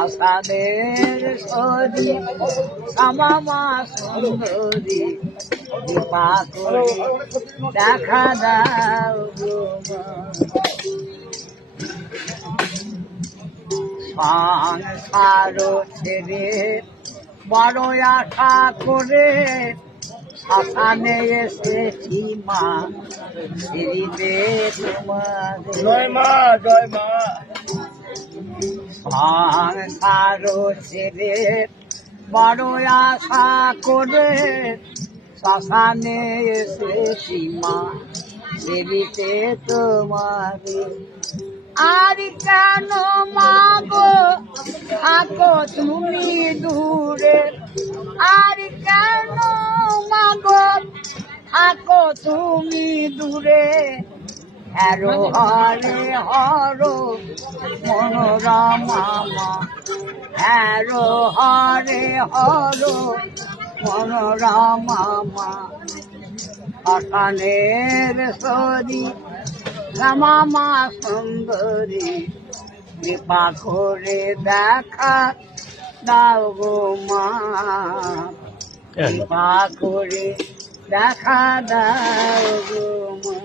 আষাঢ়ের sorry শ্যামা সুন্দরী কৃপা করে দেখা দাও গো মা। সংসার ছেড়ে বড় আশা করে শ্মশানে এসেছি মা, ফিরিবে তোমার। জয় মা, জয় মা। সংসার ছেড়ে বড় আশা করে শ্মশানে এসেছি মা, ফিরিতে তোমার। আর কেন মাগো থাকো তুমি দূরে, আর কেন মাগো থাকো তুমি দূরে। হ্যারো হরে হর মনোরমা মা, হ্যারো হরে হর মনোরমা মা। শ্মশানের সরি শ্যামা সুন্দরী কৃপা করে দেখা দাও গো মা, কৃপা করে দেখা দাও গো মা।